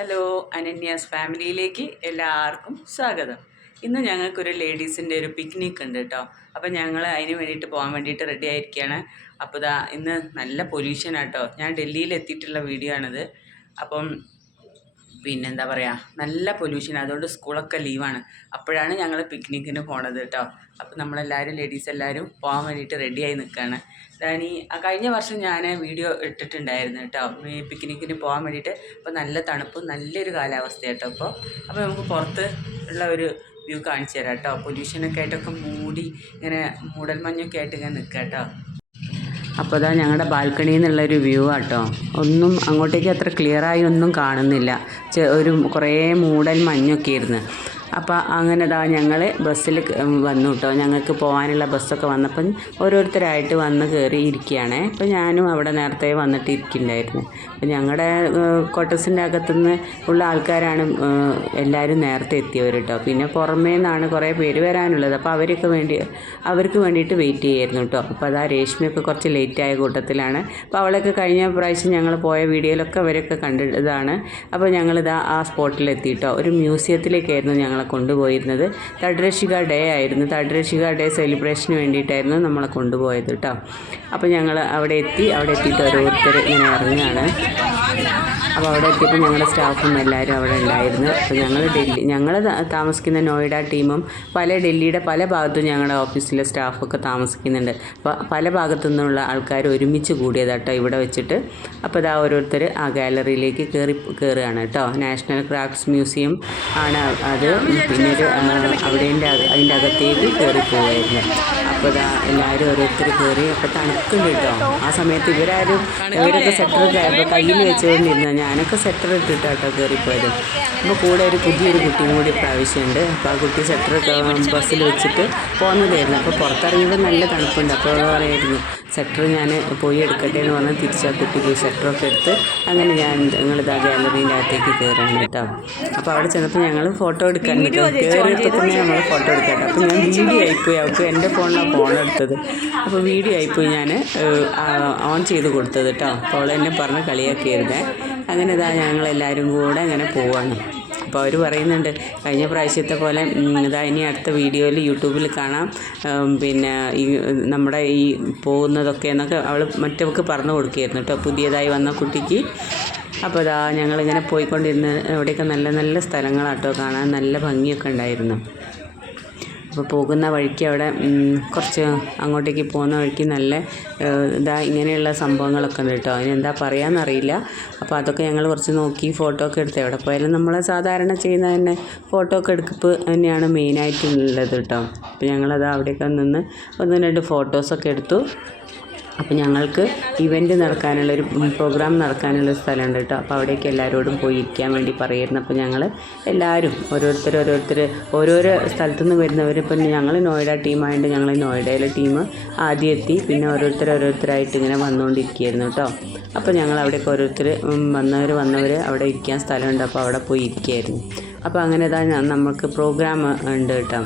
Hello, അനന്യാസ് ഫാമിലിയിലേക്ക് എല്ലാവർക്കും സ്വാഗതം. ഇന്ന് ഞങ്ങൾക്കൊരു ലേഡീസിൻ്റെ ഒരു പിക്നിക് ഉണ്ട് കേട്ടോ. അപ്പം ഞങ്ങൾ അതിന് വേണ്ടിയിട്ട് പോകാൻ വേണ്ടിയിട്ട് റെഡി ആയിരിക്കുകയാണ്. അപ്പോൾ ഇന്ന് നല്ല പൊല്യൂഷനാട്ടോ. ഞാൻ ഡൽഹിയിൽ എത്തിയിട്ടുള്ള വീഡിയോ ആണിത്. അപ്പം പിന്നെന്താ പറയുക, നല്ല പൊല്യൂഷൻ, അതുകൊണ്ട് സ്കൂളൊക്കെ ലീവാണ്. അപ്പോഴാണ് ഞങ്ങൾ പിക്നിക്കിന് പോണത് കേട്ടോ. അപ്പോൾ നമ്മളെല്ലാവരും ലേഡീസ് എല്ലാവരും പോകാൻ വേണ്ടിയിട്ട് റെഡിയായി നിൽക്കുകയാണ്. കഴിഞ്ഞ വർഷം ഞാൻ വീഡിയോ ഇട്ടിട്ടുണ്ടായിരുന്നു കേട്ടോ, പിക്നിക്കിന് പോകാൻ വേണ്ടിയിട്ട്. അപ്പോൾ നല്ല തണുപ്പും നല്ലൊരു കാലാവസ്ഥ കേട്ടോ. അപ്പോൾ നമുക്ക് പുറത്ത് ഉള്ള ഒരു വ്യൂ കാണിച്ചു തരാം കേട്ടോ. പൊല്യൂഷനൊക്കെ ആയിട്ടൊക്കെ മൂടി ഇങ്ങനെ മൂടൽമഞ്ഞൊക്കെ ആയിട്ട് ഇങ്ങനെ നിൽക്കുക കേട്ടോ. അപ്പോൾ ഞങ്ങളുടെ ബാൽക്കണിയിൽ നിന്നുള്ളൊരു വ്യൂ ആട്ടോ. ഒന്നും അങ്ങോട്ടേക്ക് അത്ര ക്ലിയറായി ഒന്നും കാണുന്നില്ല, കുറേ മൂടൽ മഞ്ഞൊക്കെ ആയിരുന്നു. അപ്പോൾ അങ്ങനെ ഞങ്ങൾ ബസ്സിൽ വന്നു കേട്ടോ. ഞങ്ങൾക്ക് പോകാനുള്ള ബസ്സൊക്കെ വന്നപ്പം ഓരോരുത്തരായിട്ട് വന്ന് കയറി ഇരിക്കുകയാണ്. അപ്പോൾ ഞാനും അവിടെ നേരത്തെ വന്നിട്ട് ഇരിക്കുന്നുണ്ടായിരുന്നു. അപ്പോൾ ഞങ്ങളുടെ ക്വാർട്ടേഴ്സിൻ്റെ അകത്തുനിന്ന് ഉള്ള ആൾക്കാരാണ് എല്ലാവരും നേരത്തെ എത്തിയവർ കേട്ടോ. പിന്നെ പുറമേ നിന്നാണ് കുറേ പേര് വരാനുള്ളത്. അപ്പോൾ അവർക്ക് വേണ്ടിയിട്ട് വെയിറ്റ് ചെയ്യായിരുന്നു കേട്ടോ. അപ്പോൾ രേഷ്മയൊക്കെ കുറച്ച് ലേറ്റായ കൂട്ടത്തിലാണ്. അപ്പോൾ അവളൊക്കെ കഴിഞ്ഞ പ്രാവശ്യം ഞങ്ങൾ പോയ വീഡിയോയിലൊക്കെ അവരൊക്കെ കണ്ടതാണ്. അപ്പോൾ ആ സ്പോട്ടിലെത്തി കേട്ടോ. ഒരു മ്യൂസിയത്തിലേക്കായിരുന്നു ഞങ്ങളെ കൊണ്ടുപോയിരുന്നത്. തഡ്രശിക ഡേ ആയിരുന്നു. തഡ്രശിക ഡേ സെലിബ്രേഷന് വേണ്ടിയിട്ടായിരുന്നു നമ്മളെ കൊണ്ടുപോയത് കേട്ടോ. അപ്പോൾ ഞങ്ങൾ അവിടെ എത്തിയിട്ട് ഓരോരുത്തർ ഇങ്ങനെ ഇറങ്ങുകയാണ്. അപ്പോൾ അവിടെ എത്തിയപ്പോൾ ഞങ്ങളുടെ സ്റ്റാഫും എല്ലാവരും അവിടെ ഉണ്ടായിരുന്നു. അപ്പോൾ ഞങ്ങൾ താമസിക്കുന്ന നോയിഡ ടീമും ഡൽഹിയുടെ പല ഭാഗത്തും ഞങ്ങളുടെ ഓഫീസിലെ സ്റ്റാഫൊക്കെ താമസിക്കുന്നുണ്ട്. അപ്പോൾ പല ഭാഗത്തു നിന്നുള്ള ആൾക്കാർ ഒരുമിച്ച് കൂടിയതാട്ടോ ഇവിടെ വെച്ചിട്ട്. അപ്പോൾ ഓരോരുത്തർ ആ ഗാലറിയിലേക്ക് കയറുകയാണ് കേട്ടോ. നാഷണൽ ക്രാഫ്റ്റ്സ് മ്യൂസിയം ആണ് അത്. പിന്നെ അതിൻ്റെ അകത്തേക്ക് കയറി പോവായിരുന്നു. അപ്പോൾ എല്ലാവരും ഓരോരുത്തർ കയറി. അപ്പോൾ തണുക്കുണ്ട് കേട്ടോ. ആ സമയത്ത് ഇവരൊക്കെ സെറ്റർ കയ്യിൽ വെച്ചുകൊണ്ടിരുന്നത്. ഞാനൊക്കെ സെറ്റർ ഇട്ടിട്ടാട്ടോ കയറിപ്പോയത്. അപ്പോൾ കൂടെ പുതിയൊരു കുട്ടിയും കൂടി പ്രാവശ്യമുണ്ട്. അപ്പോൾ ആ കുട്ടി സെറ്റർ ബസ്സിൽ വെച്ചിട്ട് പോകുന്നതായിരുന്നു. അപ്പോൾ പുറത്തിറങ്ങിയപ്പോൾ നല്ല തണുപ്പുണ്ട്. അപ്പോൾ പറയായിരുന്നു സെറ്റർ ഞാൻ പോയി എടുക്കട്ടെ എന്ന് പറഞ്ഞാൽ തിരിച്ചാൽ കുട്ടി പോയി സെറ്ററൊക്കെ എടുത്ത് അങ്ങനെ ഞങ്ങളിതാ ഗാലറീൻ്റെ അകത്തേക്ക് കയറാണ് കേട്ടോ. അപ്പോൾ അവിടെ ചെന്നപ്പോൾ ഞങ്ങൾ ഫോട്ടോ എടുക്കാൻ കയറിയപ്പോൾ തന്നെ ഞങ്ങൾ ഫോട്ടോ എടുക്കാം. അപ്പോൾ ഞാൻ വീഡിയോ ആയിപ്പോയി. അവൾക്ക് എൻ്റെ ഫോണിലാണ് ഫോണെടുത്തത്. അപ്പോൾ വീഡിയോ ആയിപ്പോയി ഞാൻ ഓൺ ചെയ്ത് കൊടുത്തത് കേട്ടോ. അപ്പോൾ അവൾ എന്നെ പറഞ്ഞ് കളിയാക്കിയിരുന്നേ. അങ്ങനെ ഞങ്ങളെല്ലാവരും കൂടെ അങ്ങനെ പോവാണ്. അപ്പോൾ അവർ പറയുന്നുണ്ട് കഴിഞ്ഞ പ്രാവശ്യത്തെ പോലെ ഇനി അടുത്ത വീഡിയോയിൽ യൂട്യൂബിൽ കാണാം, പിന്നെ നമ്മുടെ ഈ പോകുന്നതൊക്കെ എന്നൊക്കെ അവൾ മറ്റവർക്ക് പറഞ്ഞു കൊടുക്കുകയായിരുന്നു കേട്ടോ, പുതിയതായി വന്ന കുട്ടിക്ക്. അപ്പോൾ ഞങ്ങളിങ്ങനെ പോയിക്കൊണ്ടിരുന്ന് അവിടെയൊക്കെ നല്ല നല്ല സ്ഥലങ്ങളാട്ടോ കാണാൻ, നല്ല ഭംഗിയൊക്കെ ഉണ്ടായിരുന്നു. അപ്പോൾ പോകുന്ന വഴിക്ക് അവിടെ കുറച്ച് അങ്ങോട്ടേക്ക് പോകുന്ന വഴിക്ക് നല്ല ഇങ്ങനെയുള്ള സംഭവങ്ങളൊക്കെ ഉണ്ട് കേട്ടോ. അതിനെന്താ പറയാമെന്നറിയില്ല. അപ്പോൾ അതൊക്കെ ഞങ്ങൾ കുറച്ച് നോക്കി ഫോട്ടോ ഒക്കെ എടുത്ത്, എവിടെ പോയാലും നമ്മൾ സാധാരണ ചെയ്യുന്ന തന്നെ ഫോട്ടോ ഒക്കെ എടുപ്പ് തന്നെയാണ് മെയിനായിട്ടുള്ളത് കേട്ടോ. അപ്പോൾ ഞങ്ങളത് അവിടെയൊക്കെ നിന്ന് 1-2 ഫോട്ടോസൊക്കെ എടുത്തു. അപ്പോൾ ഞങ്ങൾക്ക് ഇവൻറ്റ് നടക്കാനുള്ളൊരു പ്രോഗ്രാം നടക്കാനുള്ള സ്ഥലമുണ്ട് കേട്ടോ. അപ്പോൾ അവിടേക്ക് എല്ലാവരോടും പോയി ഇരിക്കാൻ വേണ്ടി പറയായിരുന്നു. അപ്പോൾ ഞങ്ങൾ എല്ലാവരും ഓരോരുത്തർ ഓരോരോ സ്ഥലത്തു നിന്ന് വരുന്നവർ. ഇപ്പം ഞങ്ങൾ നോയിഡ ടീമായിട്ട് ഞങ്ങൾ നോയിഡയിലെ ടീം ആദ്യം എത്തി. പിന്നെ ഓരോരുത്തരായിട്ട് ഇങ്ങനെ വന്നുകൊണ്ടിരിക്കുകയായിരുന്നു കേട്ടോ. അപ്പോൾ ഞങ്ങൾ അവിടേക്ക് ഓരോരുത്തർ വന്നവർ അവിടെ ഇരിക്കാൻ സ്ഥലമുണ്ട്. അപ്പോൾ അവിടെ പോയി ഇരിക്കുകയായിരുന്നു. അപ്പോൾ അങ്ങനെ നമുക്ക് പ്രോഗ്രാം ഉണ്ട് കേട്ടോ.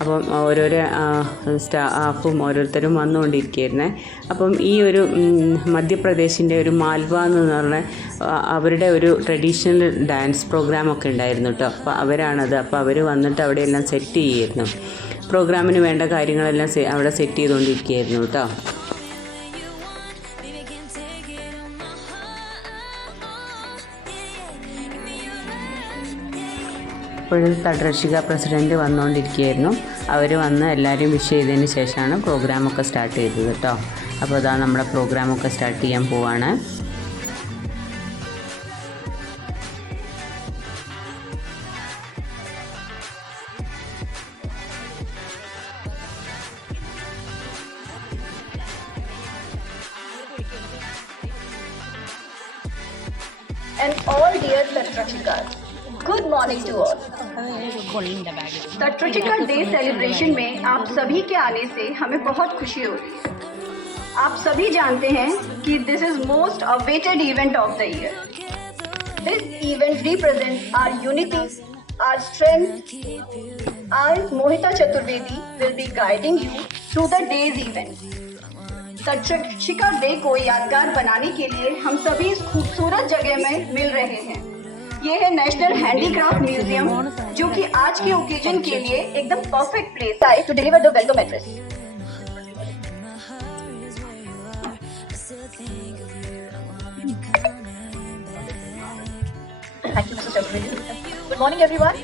അപ്പം ഓരോരോ സ്റ്റാഫും ഓരോരുത്തരും വന്നുകൊണ്ടിരിക്കുകയായിരുന്നേ. അപ്പം ഈ ഒരു മധ്യപ്രദേശിൻ്റെ ഒരു മാൽവ എന്ന് പറഞ്ഞ അവരുടെ ഒരു ട്രഡീഷണൽ ഡാൻസ് പ്രോഗ്രാമൊക്കെ ഉണ്ടായിരുന്നു കേട്ടോ. അപ്പോൾ അവരാണത്. അപ്പോൾ അവർ വന്നിട്ട് അവിടെയെല്ലാം സെറ്റ് ചെയ്യുമായിരുന്നു. പ്രോഗ്രാമിന് വേണ്ട കാര്യങ്ങളെല്ലാം അവിടെ സെറ്റ് ചെയ്തുകൊണ്ടിരിക്കുകയായിരുന്നു കേട്ടോ. ഇപ്പോഴും തഡ്രശിക പ്രസിഡൻറ്റ് വന്നുകൊണ്ടിരിക്കുകയായിരുന്നു. അവർ വന്ന് എല്ലാവരും വിഷ് ചെയ്തതിന് ശേഷമാണ് പ്രോഗ്രാമൊക്കെ സ്റ്റാർട്ട് ചെയ്തത് കേട്ടോ. അപ്പോൾ നമ്മുടെ പ്രോഗ്രാമൊക്കെ സ്റ്റാർട്ട് ചെയ്യാൻ പോവാണ്. And all dear Tatrashikas, good morning to all. Tatrashika day celebration में आप सभी के आने से हमें बहुत खुशी हो रही है। आप सभी जानते हैं कि this is most awaited event of the year. This event represent our unity, our strength. I Mohita Chaturvedi will be guiding you through the day's event. Tatrashika day को यादगार बनाने के लिए हम सभी इस खूबसूरत जगह में मिल रहे हैं। ये है नेशनल हैंडीक्राफ्ट म्यूजियम, जो कि आज के ओकेजन के लिए एकदम परफेक्ट प्लेस है to deliver the welcome address. Thank you, Mrs. Chaturvedi. Good morning, everyone.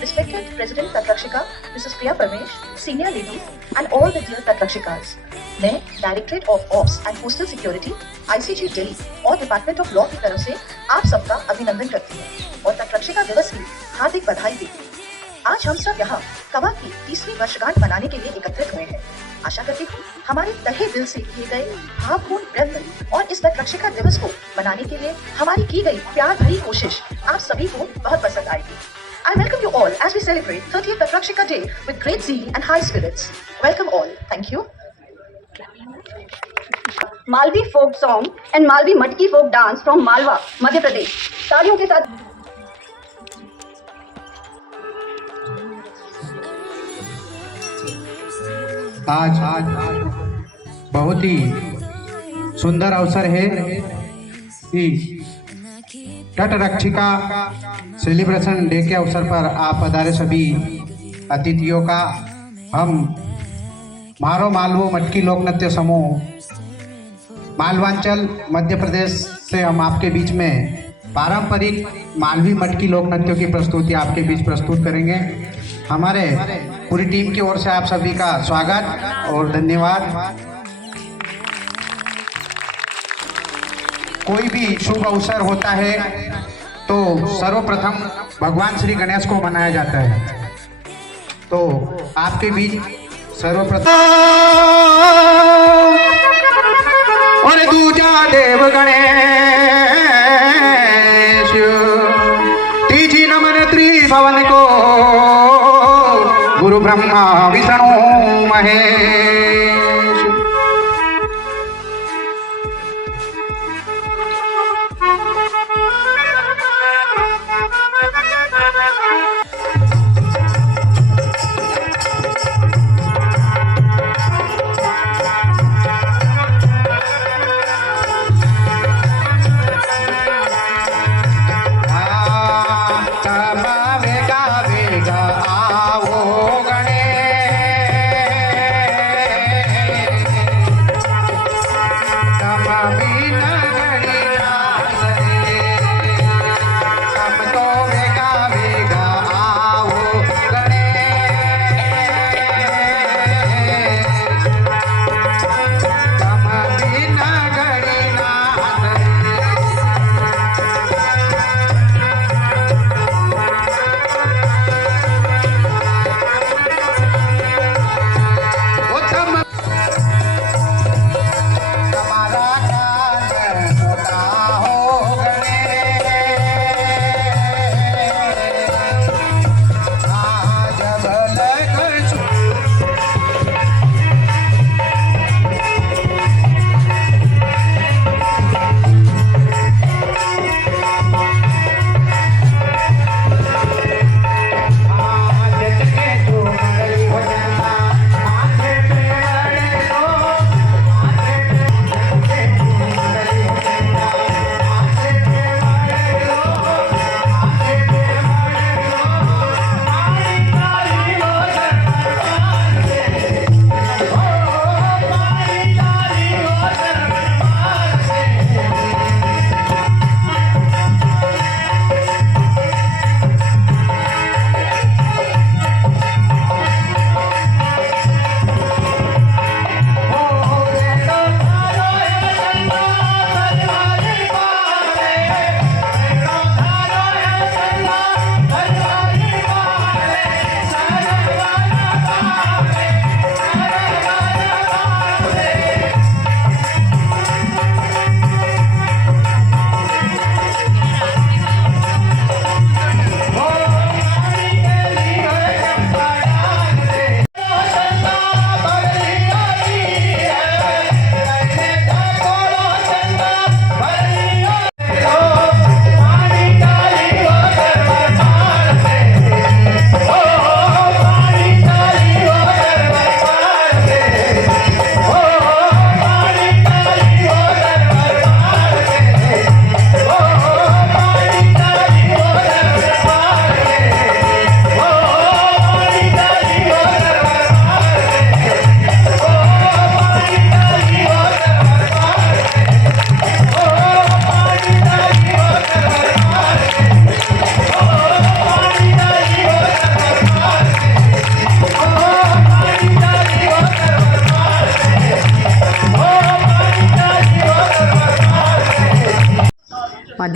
Respected President Tatrakshika, Mrs. Priya Parmesh, senior ladies, and all the dear Tatrakshikas. मैं directorate of ops and postal security ICG Delhi और department of law की तरफ से आप सबका अभिनंदन करती हूँ और तटरक्षिका दिवस की हार्दिक बधाई देती हूँ। आज हम सब यहाँ कवा की 30वीं वर्षगांठ मनाने के लिए एकत्रित हुए हैं। आशा करती हूँ हमारे तहे दिल से किए गए भावपूर्ण प्रयत्न और इस तटरक्षिका दिवस को मनाने के लिए हमारी की गई प्यार भरी कोशिश आप सभी को बहुत पसंद आएगी। I welcome you all as we celebrate 30th Tatrakshika Day with great zeal and high spirits. Welcome all. Thank you. Malvi folk song and Malvi Matki folk dance from Malwa, Madhya Pradesh. तालियों के साथ आज बहुत ही सुंदर अवसर है कि तटरक्षिका सेलिब्रेशन डे के अवसर पर आप पधारे सभी अतिथियों का हम मारो मालवो मटकी लोक नृत्य समूह मालवांचल मध्य प्रदेश से हम आपके बीच में पारंपरिक मालवी मटकी लोक नृत्यों की प्रस्तुति आपके बीच प्रस्तुत करेंगे। हमारे पूरी टीम की ओर से आप सभी का स्वागत और धन्यवाद। कोई भी शुभ अवसर होता है तो सर्वप्रथम भगवान श्री गणेश को मनाया जाता है, तो आपके बीच सर्वप्रथम और दूजा देव गणेश तीजी नमन त्रिभुवन को गुरु ब्रह्मा विष्णु महेश। वेगा आओ गणेश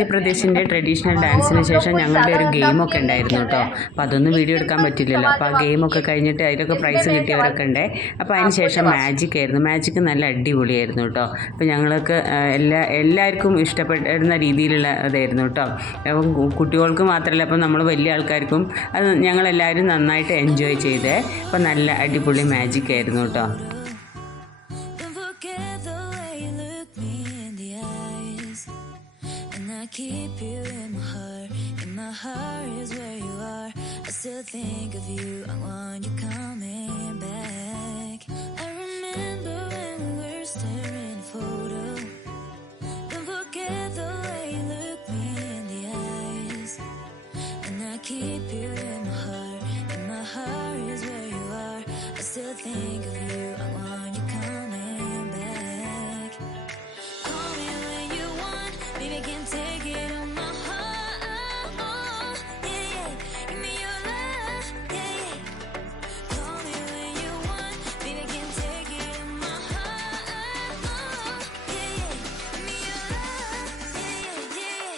മധ്യപ്രദേശിൻ്റെ ട്രഡീഷണൽ ഡാൻസിന് ശേഷം ഞങ്ങളുടെ ഒരു ഗെയിമൊക്കെ ഉണ്ടായിരുന്നു കേട്ടോ. അപ്പോൾ അതൊന്നും വീഡിയോ എടുക്കാൻ പറ്റില്ലല്ലോ. അപ്പോൾ ആ ഗെയിമൊക്കെ കഴിഞ്ഞിട്ട് അതിലൊക്കെ പ്രൈസ് കിട്ടിയവരൊക്കെ ഉണ്ട്. അപ്പോൾ അതിന് ശേഷം മാജിക് ആയിരുന്നു. മാജിക് നല്ല അടിപൊളിയായിരുന്നു കേട്ടോ. അപ്പോൾ ഞങ്ങൾക്ക് എല്ലാവർക്കും ഇഷ്ടപ്പെടുന്ന രീതിയിലുള്ള ഇതായിരുന്നു കേട്ടോ. അപ്പം കുട്ടികൾക്ക് മാത്രമല്ല, അപ്പം നമ്മൾ വലിയ ആൾക്കാർക്കും അത് ഞങ്ങളെല്ലാവരും നന്നായിട്ട് എൻജോയ് ചെയ്തേ. അപ്പം നല്ല അടിപൊളി മാജിക് ആയിരുന്നു കേട്ടോ. Keep you in my heart is where you are. I still think of you, I want you coming back. I remember when we were staring at a photo. Don't forget the way you look me in the eyes. And I keep you in my heart is where you are. I still think of you, I want you coming back. Call me when you want, baby, I can take it on my heart. Yeah, yeah. Give me your love. Yeah, yeah. Call me when you want, baby, I can take it on my heart. Yeah, yeah. Give me your love. Yeah, yeah, yeah.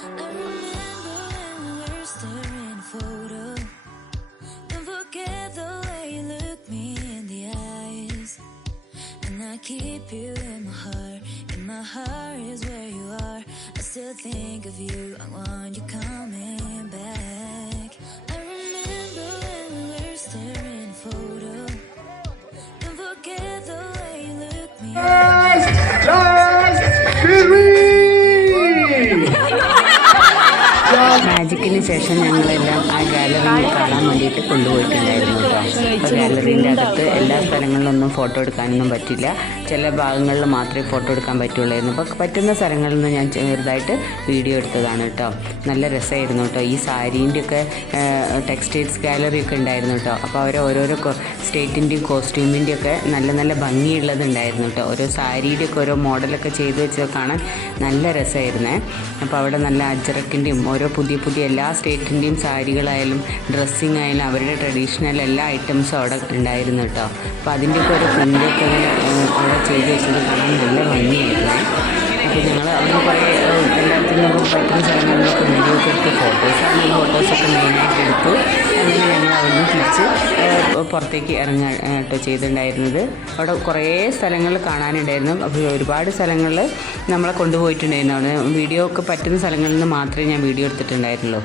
I remember when we were staring at a photo. Don't forget the way you look me in the eyes. And I keep you in my heart is where you are. I still think of you, I want you coming back. I remember when we were staring at a photo. Don't forget the way you look me in the മാജിക്കിന് ശേഷം ഞങ്ങളെല്ലാം ആ ഗാലറിയിൽ കാണാൻ വേണ്ടിയിട്ട് കൊണ്ടുപോയിട്ടുണ്ടായിരുന്നു കേട്ടോ. അപ്പോൾ ഗാലറീൻ്റെ അകത്ത് എല്ലാ സ്ഥലങ്ങളിലൊന്നും ഫോട്ടോ എടുക്കാനൊന്നും പറ്റില്ല. ചില ഭാഗങ്ങളിൽ മാത്രമേ ഫോട്ടോ എടുക്കാൻ പറ്റുള്ളായിരുന്നു. അപ്പോൾ പറ്റുന്ന സ്ഥലങ്ങളിൽ നിന്ന് ഞാൻ ചെറുതായിട്ട് വീഡിയോ എടുത്തതാണ് കേട്ടോ. നല്ല രസമായിരുന്നു കേട്ടോ. ഈ സാരീൻ്റെയൊക്കെ ടെക്സ്റ്റൈൽസ് ഗാലറി ഒക്കെ ഉണ്ടായിരുന്നു കേട്ടോ. അപ്പോൾ അവർ ഓരോരോ സ്റ്റേറ്റിൻ്റെയും കോസ്റ്റ്യൂമിൻ്റെയൊക്കെ നല്ല നല്ല ഭംഗിയുള്ളതുണ്ടായിരുന്നു കേട്ടോ. ഓരോ സാരിയുടെയൊക്കെ ഓരോ മോഡലൊക്കെ ചെയ്ത് വെച്ച് കാണാൻ നല്ല രസമായിരുന്നേ. അപ്പോൾ അവിടെ നല്ല അജറക്കിൻ്റെയും ഓരോ പുതിയ പുതിയ എല്ലാ സ്റ്റേറ്റിൻ്റെയും സാരികളായാലും ഡ്രസ്സിങ് ആയാലും അവരുടെ ട്രഡീഷണൽ എല്ലാ ഐറ്റംസും അവിടെ ഉണ്ടായിരുന്നു കേട്ടോ. അപ്പോൾ അതിൻ്റെയൊക്കെ ഓരോ പ്രിൻ്റൊക്കെ അവിടെ ചെയ്ത് വെച്ചത് കാണാൻ നല്ല ഭംഗിയായിരുന്നു. അപ്പോൾ ഞങ്ങൾ അവിടെ കുറേ എല്ലാത്തിനും നമുക്ക് പറ്റുന്ന സ്ഥലങ്ങളിലൊക്കെ വീഡിയോ ഒക്കെ എടുത്ത് ഫോട്ടോസൊക്കെ മെയിനായിട്ട് എടുത്തു. അങ്ങനെ ഞങ്ങൾ അവിടുന്ന് തിരിച്ച് പുറത്തേക്ക് ഇറങ്ങാൻ കേട്ടോ ചെയ്തിട്ടുണ്ടായിരുന്നത്. അവിടെ കുറേ സ്ഥലങ്ങൾ കാണാനുണ്ടായിരുന്നു. അപ്പോൾ ഒരുപാട് സ്ഥലങ്ങളിൽ നമ്മളെ കൊണ്ടുപോയിട്ടുണ്ടായിരുന്നു. അവിടെ വീഡിയോ ഒക്കെ പറ്റുന്ന സ്ഥലങ്ങളിൽ നിന്ന് മാത്രമേ ഞാൻ വീഡിയോ എടുത്തിട്ടുണ്ടായിരുന്നുള്ളൂ.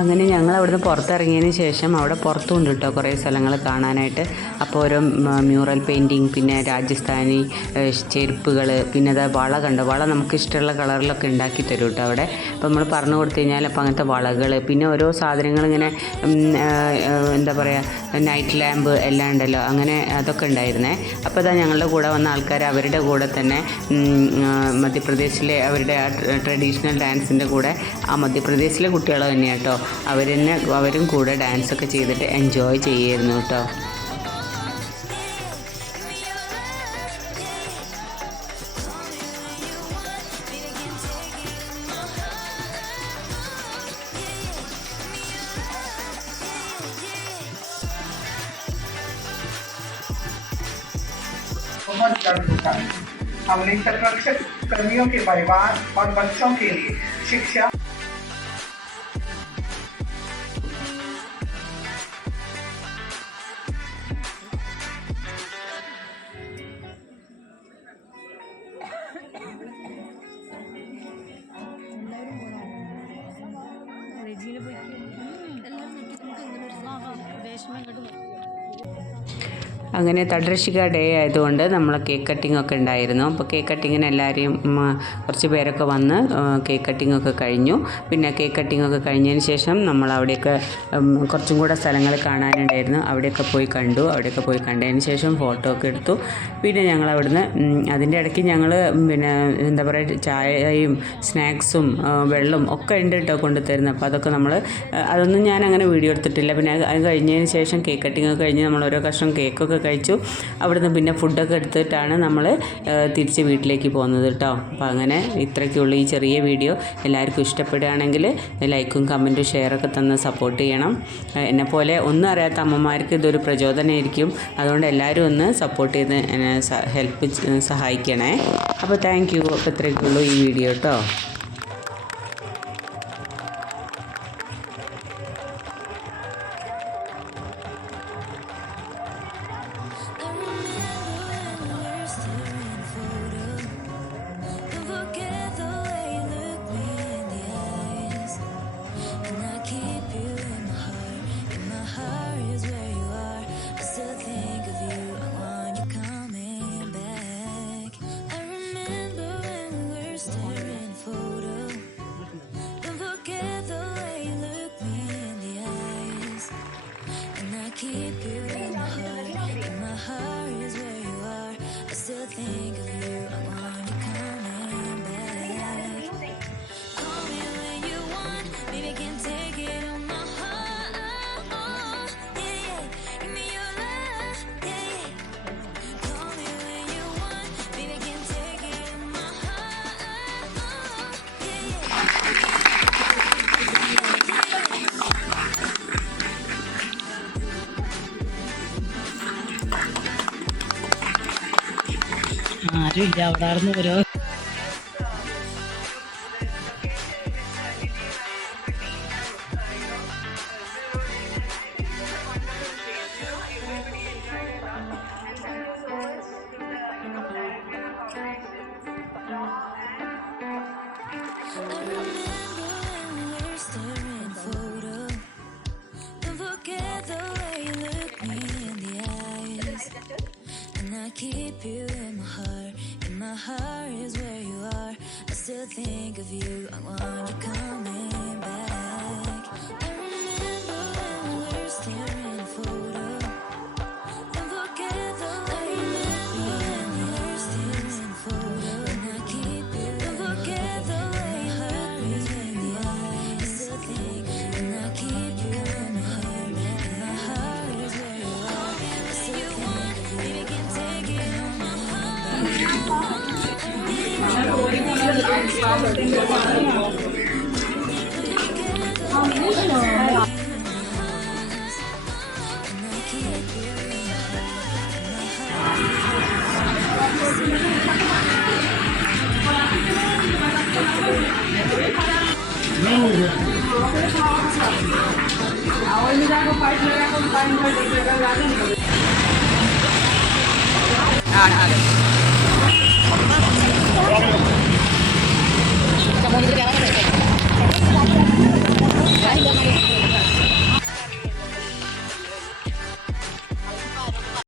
അങ്ങനെ ഞങ്ങൾ അവിടുന്ന് പുറത്തിറങ്ങിയതിന് ശേഷം അവിടെ പുറത്തുണ്ട് കേട്ടോ കുറേ സ്ഥലങ്ങൾ കാണാനായിട്ട്. അപ്പോൾ ഓരോ മ്യൂറൽ പെയിൻറ്റിങ്, പിന്നെ രാജസ്ഥാനി ചെരുപ്പുകൾ, പിന്നെ അത് വള കണ്ടോ, വള നമുക്ക് ഇഷ്ടമുള്ള കളറിലൊക്കെ ഉണ്ടാക്കി തരും കേട്ടോ അവിടെ. അപ്പോൾ നമ്മൾ പറഞ്ഞു കൊടുത്തു കഴിഞ്ഞാൽ അപ്പോൾ അങ്ങനത്തെ വളകൾ, പിന്നെ ഓരോ സാധനങ്ങൾ ഇങ്ങനെ എന്താ പറയുക നൈറ്റ് ലാമ്പ് എല്ലാം ഉണ്ടല്ലോ, അങ്ങനെ അതൊക്കെ ഉണ്ടായിരുന്നേ. അപ്പോൾ അതാ ഞങ്ങളുടെ കൂടെ വന്ന ആൾക്കാർ അവരുടെ കൂടെ തന്നെ മധ്യപ്രദേശിലെ അവരുടെ ആ ട്രഡീഷണൽ ഡാൻസിൻ്റെ കൂടെ ആ മധ്യപ്രദേശിലെ കുട്ടികൾ തന്നെയാണ് കേട്ടോ. അവരും കൂടെ ഡാൻസൊക്കെ ചെയ്തിട്ട് എൻജോയ് ചെയ്യായിരുന്നു കേട്ടോ. बहुत गर्व होता है। हमने संरक्षक कर्मियों के परिवार और बच्चों के लिए शिक्षा Regina അങ്ങനെ തദ്രക്ഷിക ഡേ ആയതുകൊണ്ട് നമ്മൾ കേക്ക് കട്ടിംഗ് ഒക്കെ ഉണ്ടായിരുന്നു. അപ്പോൾ കേക്ക് കട്ടിങ്ങിന് എല്ലാവരെയും കുറച്ച് പേരൊക്കെ വന്ന് കേക്ക് കട്ടിംഗ് ഒക്കെ കഴിഞ്ഞു. പിന്നെ കേക്ക് കട്ടിംഗ് ഒക്കെ കഴിഞ്ഞതിന് ശേഷം നമ്മൾ അവിടെയൊക്കെ കുറച്ചും കൂടെ സ്ഥലങ്ങൾ കാണാനുണ്ടായിരുന്നു. അവിടെയൊക്കെ പോയി കണ്ടു. അവിടെയൊക്കെ പോയി കണ്ടതിന് ശേഷം ഫോട്ടോ ഒക്കെ എടുത്തു. പിന്നെ ഞങ്ങൾ അവിടുന്ന് അതിൻ്റെ ഇടയ്ക്ക് ഞങ്ങൾ പിന്നെ എന്താ പറയുക ചായയും സ്നാക്സും വെള്ളം ഒക്കെ ഉണ്ട് കേട്ടോ കൊണ്ടുതരുന്നത്. അപ്പോൾ അതൊക്കെ അതൊന്നും ഞാൻ അങ്ങനെ വീഡിയോ എടുത്തിട്ടില്ല. പിന്നെ അത് കഴിഞ്ഞതിന് ശേഷം കേക്ക് കട്ടിംഗ് ഒക്കെ കഴിഞ്ഞ് നമ്മൾ ഓരോ കഷ്ണം കേക്കൊക്കെ കഴിച്ചു. അവിടുന്ന് പിന്നെ ഫുഡൊക്കെ എടുത്തിട്ടാണ് നമ്മൾ തിരിച്ച് വീട്ടിലേക്ക് പോകുന്നത് കേട്ടോ. അപ്പോൾ അങ്ങനെ ഇത്രയ്ക്കുള്ള ഈ ചെറിയ വീഡിയോ എല്ലാവർക്കും ഇഷ്ടപ്പെടുകയാണെങ്കിൽ ലൈക്കും കമൻറ്റും ഷെയറൊക്കെ തന്ന് സപ്പോർട്ട് ചെയ്യണം. എന്നെപ്പോലെ ഒന്നും അറിയാത്ത അമ്മമാർക്ക് ഇതൊരു പ്രചോദനമായിരിക്കും. അതുകൊണ്ട് എല്ലാവരും ഒന്ന് സപ്പോർട്ട് ചെയ്ത് എന്നെ സഹായിക്കണേ. അപ്പോൾ താങ്ക് യു. അപ്പോൾ ഇത്രയ്ക്കുള്ളൂ ഈ വീഡിയോ കേട്ടോ. Keep you in my heart, and my heart is where you are. I still think of you, I want you coming back. Call me when you want, baby, can take it on my heart. Yeah, yeah, give me your love, yeah, yeah. Call me when you want, baby, can take it on my heart. Yeah, yeah. ആരും ഇല്ല അവിടെ ആർന്ന് ഓരോ Keep you in my heart, and my heart is where you are. I still think of you, I want you coming back. I remember when we were staring at a photo. Don't forget the way you look me when we were staring at a photo. And I keep you, don't forget the way you look me in the eye. I still think of you, and I keep you in my heart, and my heart is where you are. I still think of you, baby, can take it on my അതെ